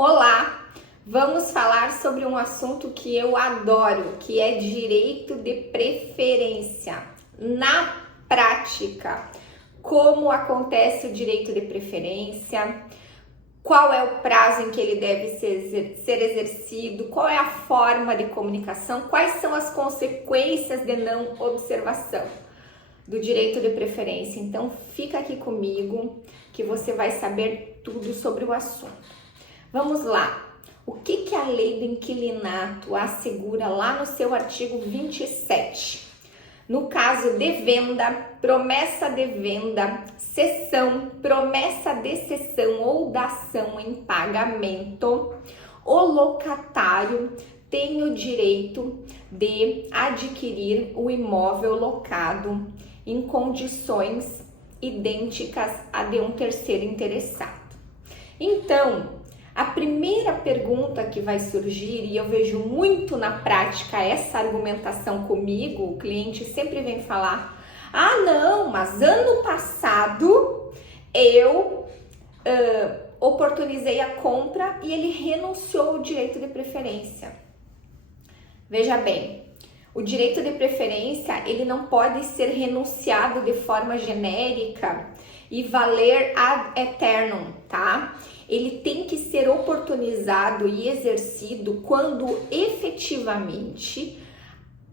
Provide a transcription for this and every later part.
Olá! Vamos falar sobre um assunto que eu adoro, que é direito de preferência. Na prática, como acontece o direito de preferência, qual é o prazo em que ele deve ser exercido, qual é a forma de comunicação, quais são as consequências de não observação do direito de preferência. Então, fica aqui comigo que você vai saber tudo sobre o assunto. Vamos lá. O que a lei do inquilinato assegura lá no seu artigo 27? No caso de venda, promessa de venda, cessão, promessa de cessão ou dação em pagamento, o locatário tem o direito de adquirir o imóvel locado em condições idênticas a de um terceiro interessado. Então, a primeira pergunta que vai surgir, e eu vejo muito na prática essa argumentação comigo, o cliente sempre vem falar: ah não, mas ano passado eu oportunizei a compra e ele renunciou ao direito de preferência. Veja bem, o direito de preferência ele não pode ser renunciado de forma genérica e valer ad eternum, tá? Ele tem que ser oportunizado e exercido quando efetivamente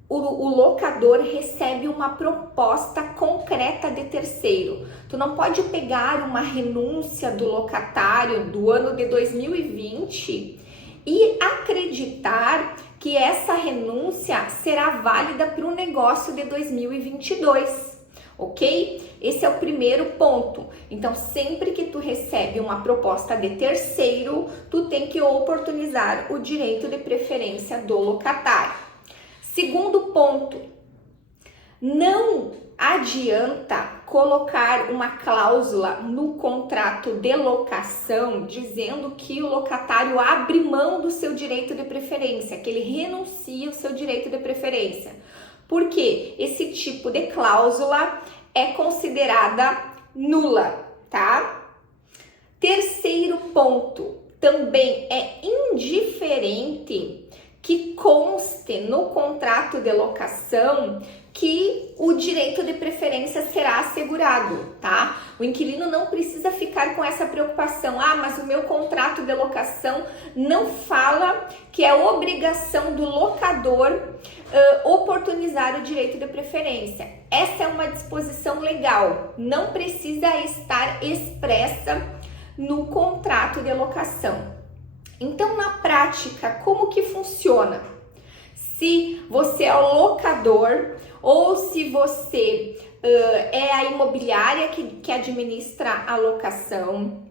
o locador recebe uma proposta concreta de terceiro. Tu não pode pegar uma renúncia do locatário do ano de 2020 e acreditar que essa renúncia será válida para o negócio de 2022. Ok? Esse é o primeiro ponto. Então, sempre que tu recebe uma proposta de terceiro, tu tem que oportunizar o direito de preferência do locatário. Segundo ponto, não adianta colocar uma cláusula no contrato de locação dizendo que o locatário abre mão do seu direito de preferência, que ele renuncia o seu direito de preferência. Porque esse tipo de cláusula é considerada nula, tá? Terceiro ponto, também é indiferente que conste no contrato de locação que o direito de preferência será assegurado, tá? O inquilino não precisa ficar com essa preocupação. Ah, mas o meu contrato de locação não fala que é obrigação do locador oportunizar o direito de preferência. Essa é uma disposição legal, não precisa estar expressa no contrato de locação. Então, na prática, como que funciona? Se você é o locador ou se você é a imobiliária que administra a locação,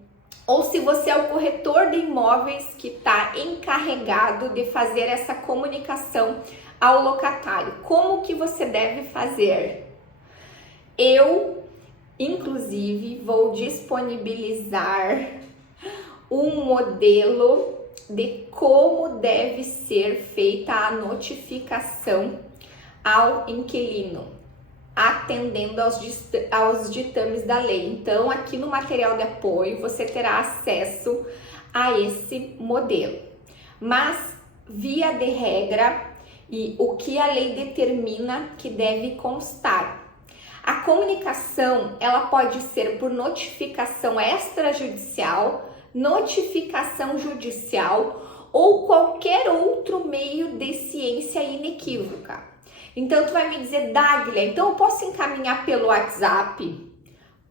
ou se você é o corretor de imóveis que está encarregado de fazer essa comunicação ao locatário, como que você deve fazer? Eu, inclusive, vou disponibilizar um modelo de como deve ser feita a notificação ao inquilino, atendendo aos ditames da lei. Então, aqui no material de apoio, você terá acesso a esse modelo. Mas, via de regra, e o que a lei determina que deve constar. A comunicação, ela pode ser por notificação extrajudicial, notificação judicial ou qualquer outro meio de ciência inequívoca. Então, tu vai me dizer: Dáglia, então eu posso encaminhar pelo WhatsApp?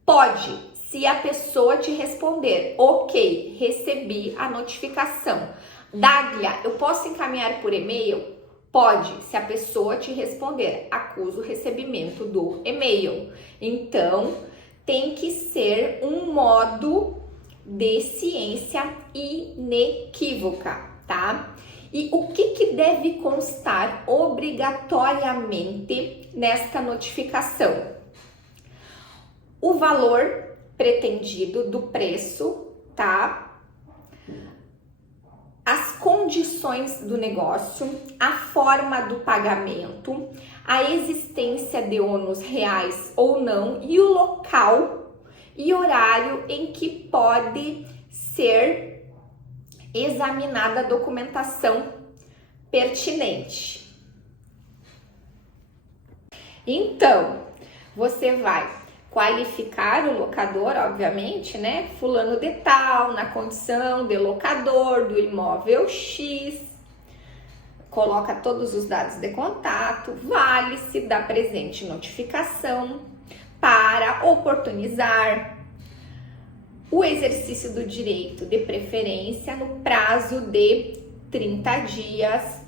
Pode, se a pessoa te responder: ok, recebi a notificação. Dáglia, eu posso encaminhar por e-mail? Pode, se a pessoa te responder: acuso o recebimento do e-mail. Então, tem que ser um modo de ciência inequívoca, tá? E o que deve constar obrigatoriamente nesta notificação? O valor pretendido do preço, tá? As condições do negócio, a forma do pagamento, a existência de ônus reais ou não e o local e horário em que pode ser examinada a documentação pertinente. Então, você vai qualificar o locador, obviamente, né? Fulano de tal, na condição de locador do imóvel X, coloca todos os dados de contato, vale-se da presente notificação para oportunizar o exercício do direito de preferência no prazo de 30 dias,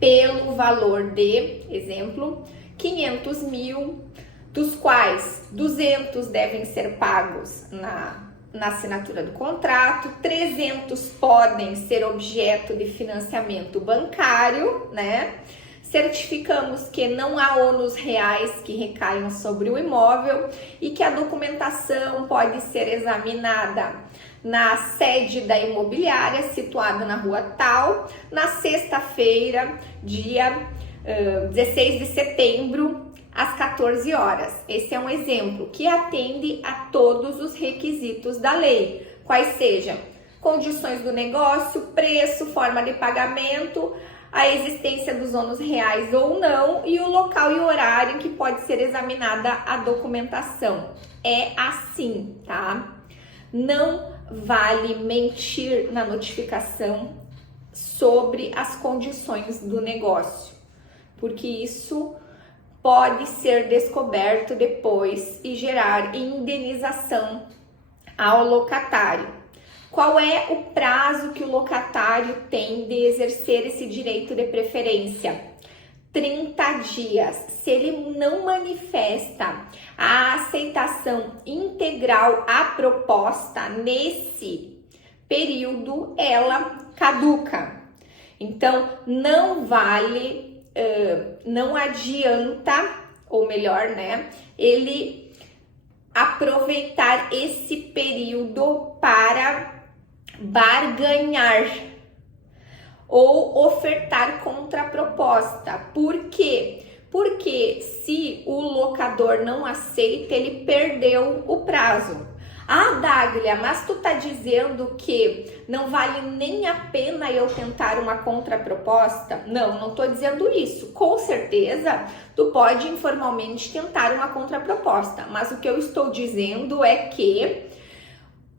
pelo valor de, exemplo, 500 mil, dos quais 200 devem ser pagos na assinatura do contrato, 300 podem ser objeto de financiamento bancário, né? Certificamos que não há ônus reais que recaiam sobre o imóvel e que a documentação pode ser examinada na sede da imobiliária, situada na rua tal, na sexta-feira, dia 16 de setembro, às 14 horas. Esse é um exemplo que atende a todos os requisitos da lei, quais sejam condições do negócio, preço, forma de pagamento, a existência dos ônus reais ou não e o local e horário em que pode ser examinada a documentação. É assim, tá? Não vale mentir na notificação sobre as condições do negócio, porque isso pode ser descoberto depois e gerar indenização ao locatário. Qual é o prazo que o locatário tem de exercer esse direito de preferência? 30 dias. Se ele não manifesta a aceitação integral à proposta nesse período, ela caduca. Então, não vale, não adianta, ou melhor, né, ele aproveitar esse período para barganhar ou ofertar contraproposta. Por quê? Porque se o locador não aceita, ele perdeu o prazo. Ah, Dáglia, mas tu tá dizendo que não vale nem a pena eu tentar uma contraproposta? Não, não tô dizendo isso. Com certeza, tu pode informalmente tentar uma contraproposta, mas o que eu estou dizendo é que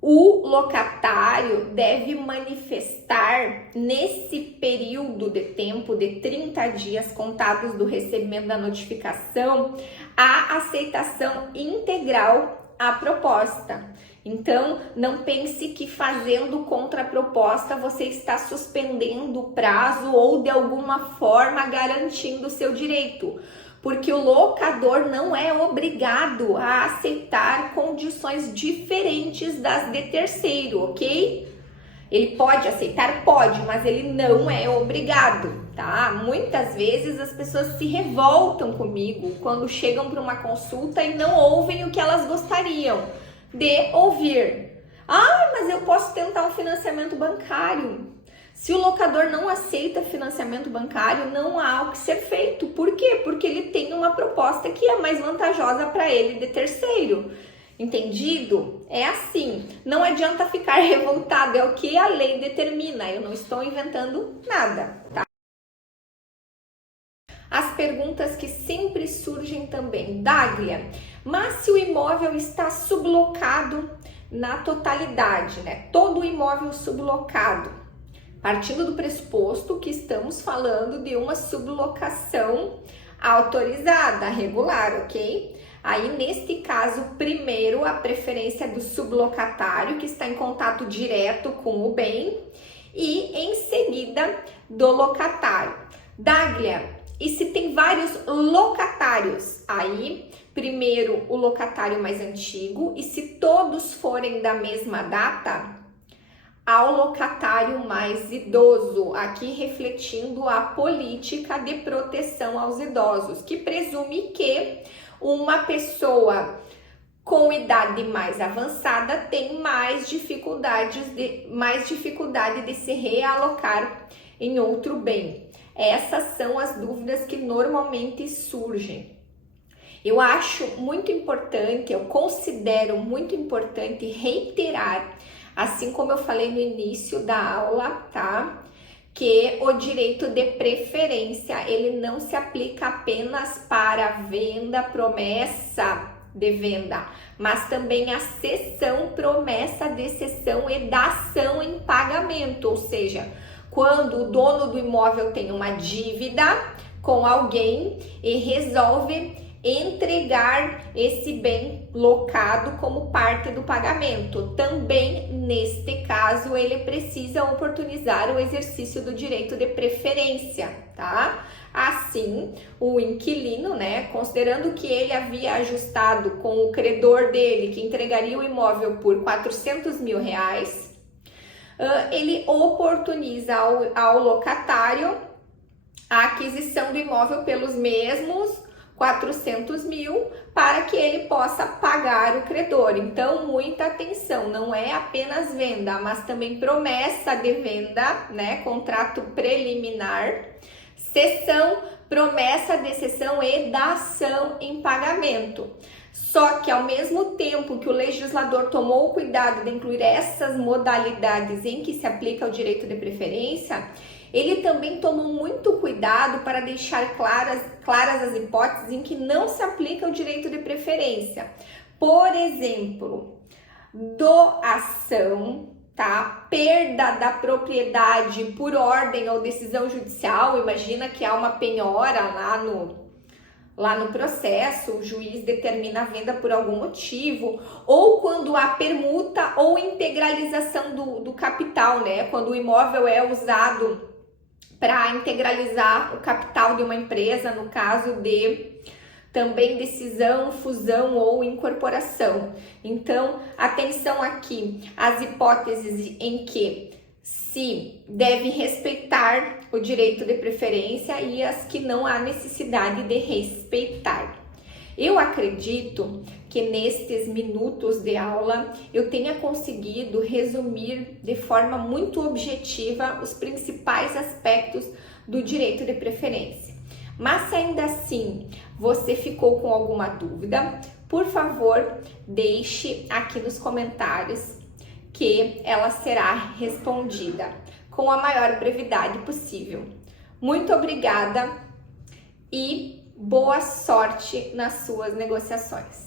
o locatário deve manifestar nesse período de tempo de 30 dias contados do recebimento da notificação a aceitação integral à proposta. Então, não pense que fazendo contraproposta você está suspendendo o prazo ou de alguma forma garantindo o seu direito, porque o locador não é obrigado a aceitar condições diferentes das de terceiro, ok? Ele pode aceitar? Pode, mas ele não é obrigado, tá? Muitas vezes as pessoas se revoltam comigo quando chegam para uma consulta e não ouvem o que elas gostariam de ouvir. Ah, mas eu posso tentar um financiamento bancário. Se o locador não aceita financiamento bancário, não há o que ser feito. Por quê? Porque ele tem uma proposta que é mais vantajosa para ele de terceiro. Entendido? É assim. Não adianta ficar revoltado, é o que a lei determina. Eu não estou inventando nada, tá? As perguntas que sempre surgem também. Dáglia, mas se o imóvel está sublocado na totalidade, né? Todo o imóvel sublocado. Partindo do pressuposto que estamos falando de uma sublocação autorizada, regular, ok? Aí, neste caso, primeiro a preferência do sublocatário, que está em contato direto com o bem, e em seguida do locatário. Dáglia, e se tem vários locatários? Aí, primeiro o locatário mais antigo, e se todos forem da mesma data, ao locatário mais idoso, aqui refletindo a política de proteção aos idosos, que presume que uma pessoa com idade mais avançada tem mais dificuldade de se realocar em outro bem. Essas são as dúvidas que normalmente surgem. Eu acho muito importante, eu considero muito importante reiterar assim como eu falei no início da aula, tá? Que o direito de preferência, ele não se aplica apenas para venda, promessa de venda, mas também a cessão, promessa de cessão e dação em pagamento, ou seja, quando o dono do imóvel tem uma dívida com alguém e resolve entregar esse bem locado como parte do pagamento. Também, neste caso, ele precisa oportunizar o exercício do direito de preferência, tá? Assim, o inquilino, né, considerando que ele havia ajustado com o credor dele, que entregaria o imóvel por 400 mil reais, ele oportuniza ao locatário a aquisição do imóvel pelos mesmos 400 mil para que ele possa pagar o credor. Então, muita atenção, não é apenas venda, mas também promessa de venda, né? Contrato preliminar, cessão, promessa de cessão e dação em pagamento. Só que ao mesmo tempo que o legislador tomou o cuidado de incluir essas modalidades em que se aplica o direito de preferência, ele também tomou muito cuidado para deixar claras as hipóteses em que não se aplica o direito de preferência. Por exemplo, doação, tá? Perda da propriedade por ordem ou decisão judicial. Imagina que há uma penhora lá no processo, o juiz determina a venda por algum motivo, ou quando há permuta ou integralização do capital, né? Quando o imóvel é usado para integralizar o capital de uma empresa, no caso de também decisão, fusão ou incorporação. Então, atenção aqui às hipóteses em que se deve respeitar o direito de preferência e as que não há necessidade de respeitar. Eu acredito que nestes minutos de aula eu tenha conseguido resumir de forma muito objetiva os principais aspectos do direito de preferência. Mas se ainda assim você ficou com alguma dúvida, por favor, deixe aqui nos comentários que ela será respondida com a maior brevidade possível. Muito obrigada e boa sorte nas suas negociações.